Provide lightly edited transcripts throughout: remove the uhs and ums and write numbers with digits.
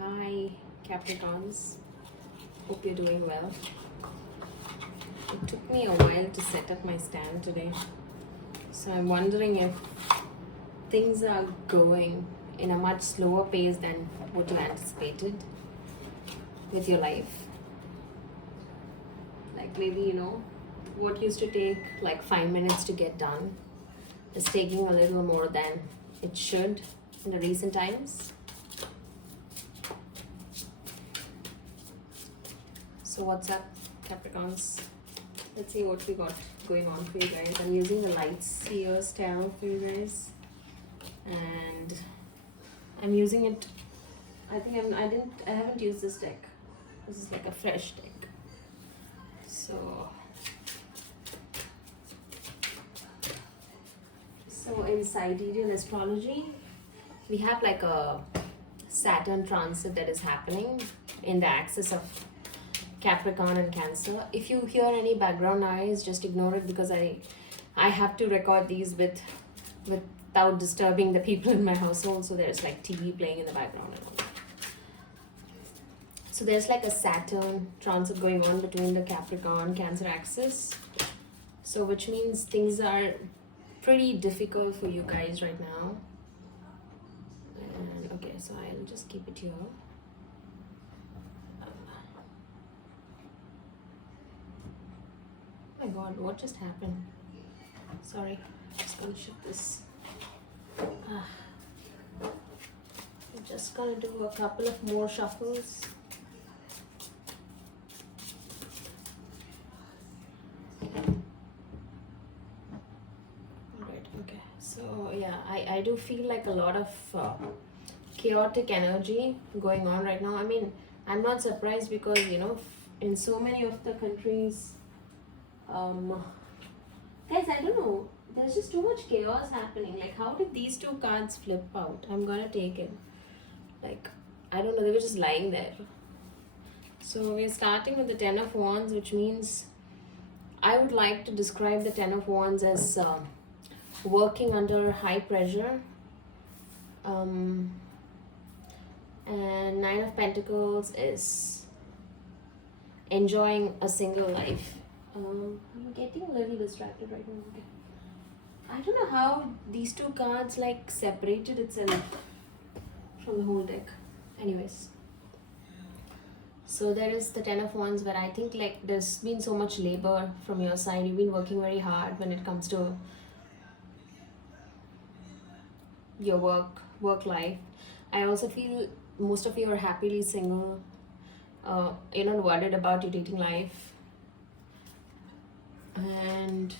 Hi, Capricorns. Hope you're doing well. It took me a while to set up my stand today, so I'm wondering if things are going in a much slower pace than what you anticipated with your life. Like maybe, what used to take like 5 minutes to get done is taking a little more than it should in the recent times. So what's up, Capricorns? Let's see what we got going on for you guys. I'm using the Lights Seers Tarot for you guys, and I'm using it. I haven't used this deck. This is like a fresh deck. So in sidereal astrology, we have like a Saturn transit that is happening in the axis of Capricorn and Cancer. If you hear any background noise, just ignore it because I have to record these without disturbing the people in my household. So there's like TV playing in the background and all that. So there's like a Saturn transit going on between the Capricorn Cancer axis. So which means things are pretty difficult for you guys right now. And okay, so I'll just keep it here. Oh my god, what just happened? Sorry, just gonna shut this. I'm just gonna do a couple of more shuffles. Alright, okay. So yeah, I do feel like a lot of chaotic energy going on right now. I mean, I'm not surprised because in so many of the countries, guys, I don't know, there's just too much chaos happening. Like, how did these two cards flip out? I'm gonna take it. Like, I don't know, they were just lying there. So we're starting with the Ten of Wands, which means I would like to describe the Ten of Wands as working under high pressure. And Nine of Pentacles is enjoying a single life. I'm getting a little distracted right now. Okay. I don't know how these two cards like separated itself from the whole deck. Anyways, so there is the Ten of Wands where I think like there's been so much labor from your side. You've been working very hard when it comes to your work life. I also feel most of you are happily single. You're not worried about your dating life. And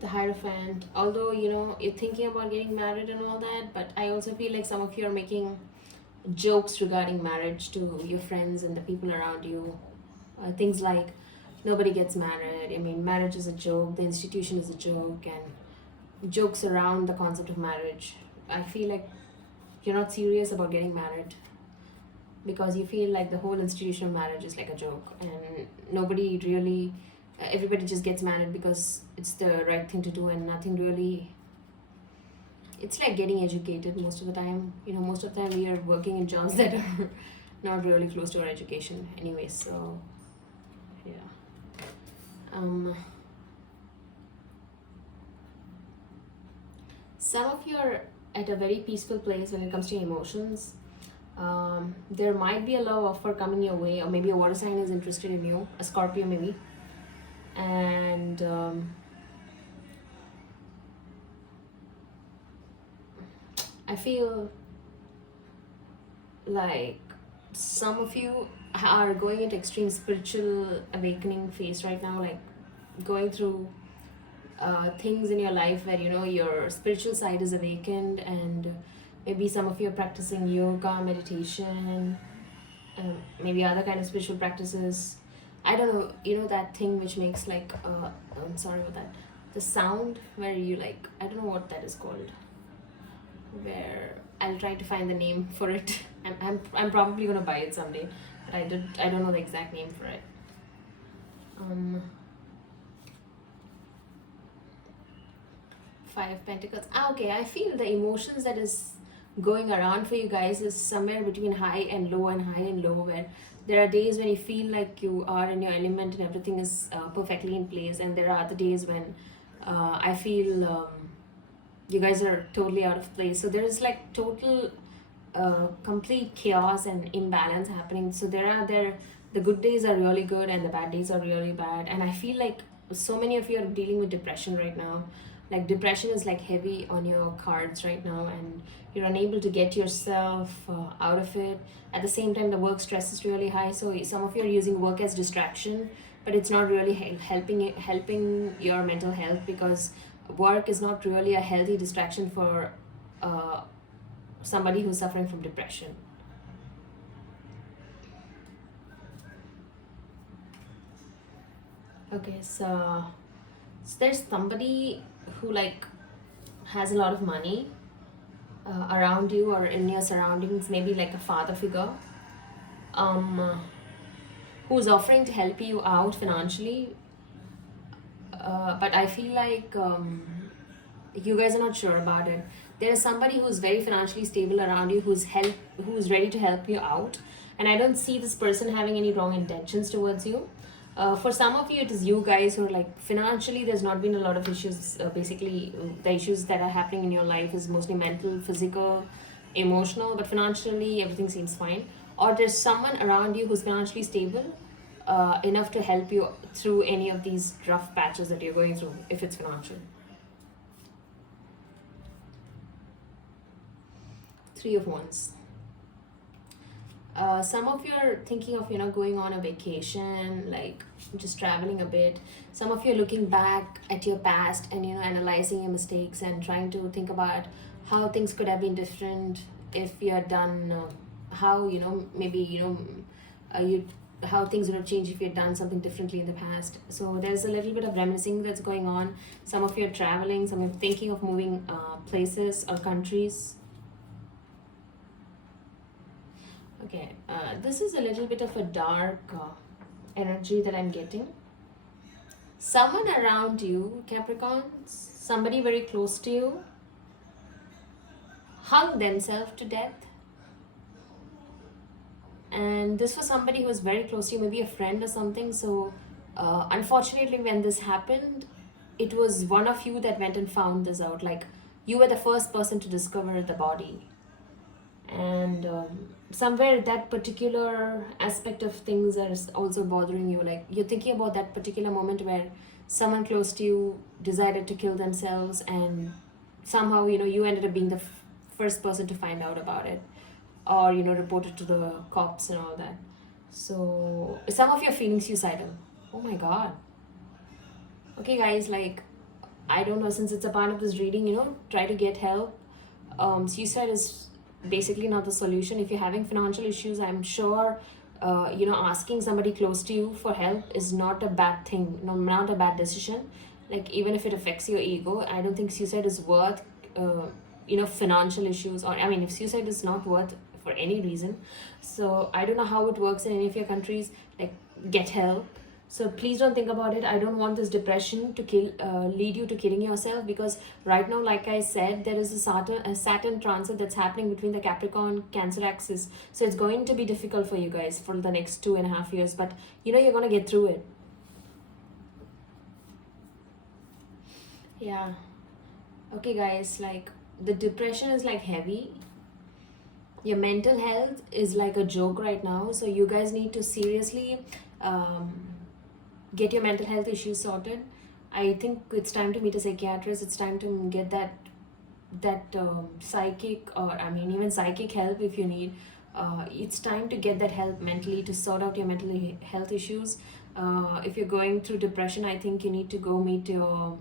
the Hierophant, although you're thinking about getting married and all that, but I also feel like some of you are making jokes regarding marriage to your friends and the people around you. Things like nobody gets married. I mean, marriage is a joke, the institution is a joke, and jokes around the concept of marriage. I feel like you're not serious about getting married because you feel like the whole institution of marriage is like a joke, and nobody really, everybody just gets married because it's the right thing to do, and nothing really, it's like getting educated most of the time. Most of the time we are working in jobs that are not really close to our education anyway. So yeah, some of you are at a very peaceful place when it comes to emotions. There might be a love offer coming your way, or maybe a water sign is interested in you, a Scorpio maybe. And I feel like some of you are going into extreme spiritual awakening phase right now, like going through things in your life where your spiritual side is awakened, and maybe some of you are practicing yoga, meditation, maybe other kind of spiritual practices. I don't know, that thing which makes like I'm sorry about that, the sound where you like, I don't know what that is called, where I'll try to find the name for it. I'm probably gonna buy it someday, but I don't know the exact name for it. Five of Pentacles. Okay, I feel the emotions that is going around for you guys is somewhere between high and low and high and low, where there are days when you feel like you are in your element and everything is perfectly in place, and there are other days when I feel you guys are totally out of place. So there is like total complete chaos and imbalance happening. So there the good days are really good and the bad days are really bad, and I feel like so many of you are dealing with depression right now. Like depression is like heavy on your cards right now, and you're unable to get yourself out of it. At the same time, the work stress is really high, so some of you are using work as distraction, but it's not really helping your mental health, because work is not really a healthy distraction for uh, somebody who's suffering from depression. Okay, so there's somebody who like has a lot of money around you or in your surroundings, maybe like a father figure, um, who's offering to help you out financially. But I feel like you guys are not sure about it. There is somebody who's very financially stable around you, who's ready to help you out, and I don't see this person having any wrong intentions towards you. For some of you, it is you guys who are like financially. There's not been a lot of issues. Basically, the issues that are happening in your life is mostly mental, physical, emotional. But financially, everything seems fine. Or there's someone around you who's financially stable, enough to help you through any of these rough patches that you're going through, if it's financial. Three of Wands. Some of you are thinking of going on a vacation, like just traveling a bit. Some of you are looking back at your past and analyzing your mistakes and trying to think about how things could have been different if you had done how maybe you how things would have changed if you had done something differently in the past. So there's a little bit of reminiscing that's going on. Some of you are traveling, some of you are thinking of moving places or countries. Okay, this is a little bit of a dark energy that I'm getting. Someone around you, Capricorn, somebody very close to you, hung themselves to death. And this was somebody who was very close to you, maybe a friend or something. So unfortunately, when this happened, it was one of you that went and found this out. Like, you were the first person to discover the body. And somewhere that particular aspect of things are also bothering you. Like, you're thinking about that particular moment where someone close to you decided to kill themselves, and somehow you ended up being the first person to find out about it, or report it to the cops and all that. So some of you are feeling suicidal. Oh my god. Okay guys, like, I don't know, since it's a part of this reading, try to get help. Suicide is basically not the solution. If you're having financial issues, I'm sure asking somebody close to you for help is not a bad thing, not a bad decision. Like, even if it affects your ego, I don't think suicide is worth financial issues, or I mean, if suicide is not worth for any reason. So I don't know how it works in any of your countries. Like, get help. So please don't think about it. I don't want this depression to lead you to killing yourself, because right now, like I said, there is a Saturn transit that's happening between the Capricorn Cancer axis. So it's going to be difficult for you guys for the next 2.5 years, but you're gonna get through it. Yeah. Okay guys, like, the depression is like heavy. Your mental health is like a joke right now, so you guys need to seriously get your mental health issues sorted. I think it's time to meet a psychiatrist. It's time to get that psychic, or I mean even psychic help if you need. It's time to get that help mentally to sort out your mental health issues. If you're going through depression, I think you need to go meet your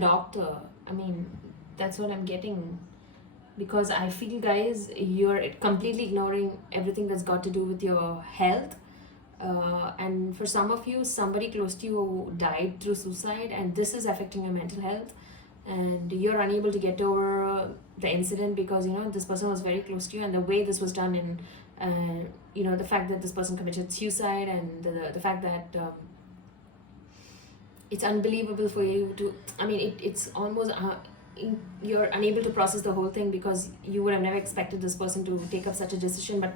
doctor. I mean, that's what I'm getting, because I feel, guys, you're completely ignoring everything that's got to do with your health. And for some of you, somebody close to you died through suicide, and this is affecting your mental health, and you're unable to get over the incident because this person was very close to you, and the way this was done, and the fact that this person committed suicide, and the fact that it's unbelievable for you to, I mean, it's almost you're unable to process the whole thing because you would have never expected this person to take up such a decision, but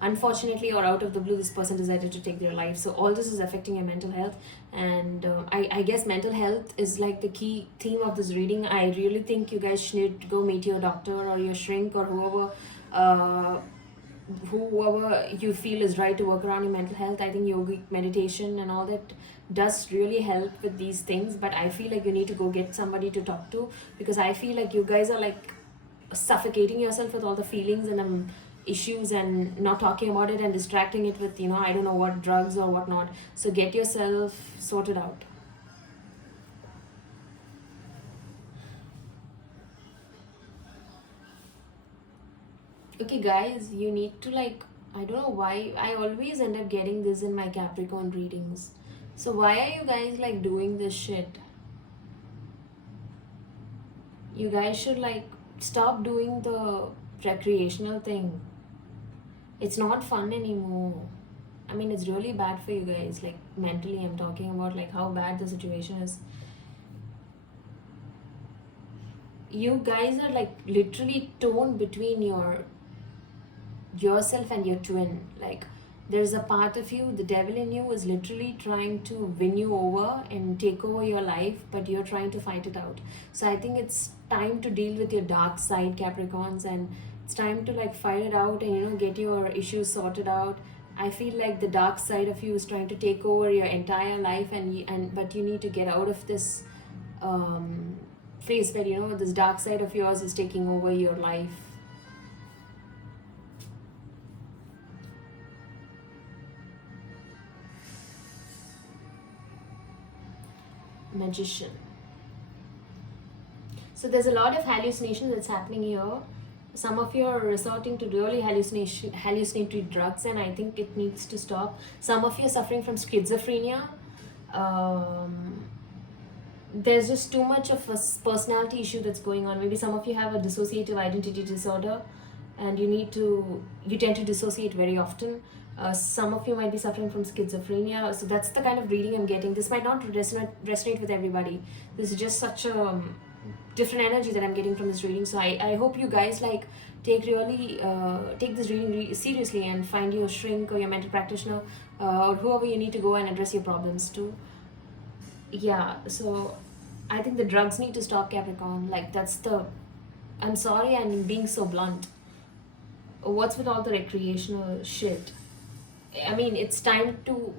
unfortunately or out of the blue this person decided to take their life. So all this is affecting your mental health. And I guess mental health is like the key theme of this reading. I really think you guys should go meet your doctor or your shrink or uh, whoever you feel is right to work around your mental health. I think yogic meditation and all that does really help with these things, but I feel like you need to go get somebody to talk to, because I feel like you guys are like suffocating yourself with all the feelings and issues and not talking about it and distracting it with, I don't know what drugs or whatnot. So get yourself sorted out. Okay guys, you need to like, I don't know why I always end up getting this in my Capricorn readings. So why are you guys like doing this shit? You guys should like stop doing the recreational thing. It's not fun anymore. I mean, it's really bad for you guys, like mentally. I'm talking about like how bad the situation is. You guys are like literally torn between yourself and your twin. Like there's a part of you, the devil in you is literally trying to win you over and take over your life, but you're trying to fight it out. So I think it's time to deal with your dark side, Capricorns, and it's time to like fight it out and get your issues sorted out. I feel like the dark side of you is trying to take over your entire life, and but you need to get out of this phase where this dark side of yours is taking over your life. Magician. So there's a lot of hallucination that's happening here. Some of you are resorting to really hallucinatory drugs, and I think it needs to stop. Some of you are suffering from schizophrenia. There's just too much of a personality issue that's going on. Maybe some of you have a dissociative identity disorder, and you tend to dissociate very often. Some of you might be suffering from schizophrenia. So that's the kind of reading I'm getting. This might not resonate with everybody. This is just such a different energy that I'm getting from this reading. So I hope you guys like take this reading seriously and find your shrink or your mental practitioner or whoever you need to go and address your problems to. Yeah, so I think the drugs need to stop, Capricorn. Like I'm sorry I'm being so blunt. What's with all the recreational shit? I mean, it's time to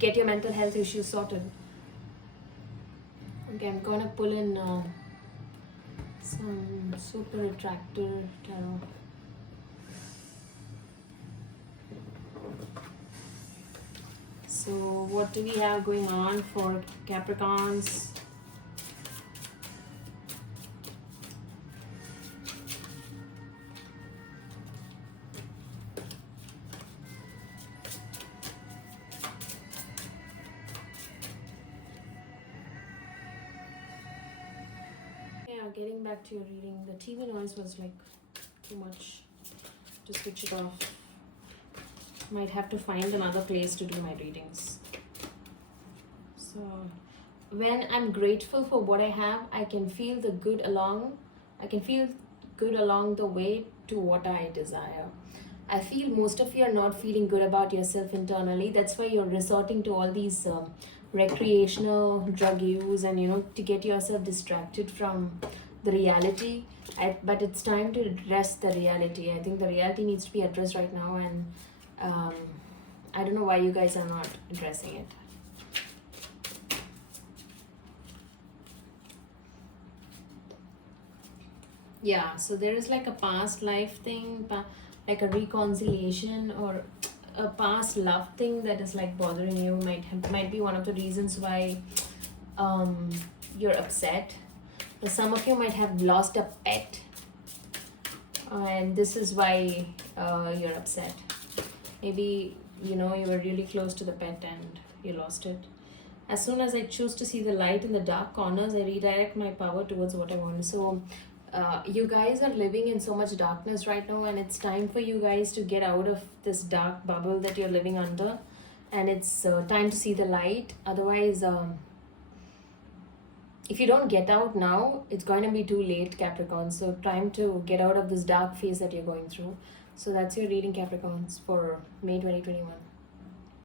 get your mental health issues sorted. Okay, I'm gonna pull in some super attractor tarot. So what do we have going on for Capricorns? Getting back to your reading, the TV noise was like too much to switch it off. Might have to find another place to do my readings. So when I'm grateful for what I have, I can feel good along the way to what I desire. I feel most of you are not feeling good about yourself internally. That's why you're resorting to all these recreational drug use and to get yourself distracted from the reality. But it's time to address the reality. I think the reality needs to be addressed right now, and I don't know why you guys are not addressing it. Yeah, so there is like a past life thing, like a reconciliation or a past love thing that is like bothering you. Might be one of the reasons why you're upset. Some of you might have lost a pet, and this is why you're upset. Maybe you were really close to the pet and you lost it. As soon as I choose to see the light in the dark corners, I redirect my power towards what I want. So you guys are living in so much darkness right now, and it's time for you guys to get out of this dark bubble that you're living under, and it's time to see the light. Otherwise if you don't get out now, it's going to be too late, Capricorn. So time to get out of this dark phase that you're going through. So that's your reading, Capricorns, for May 2021.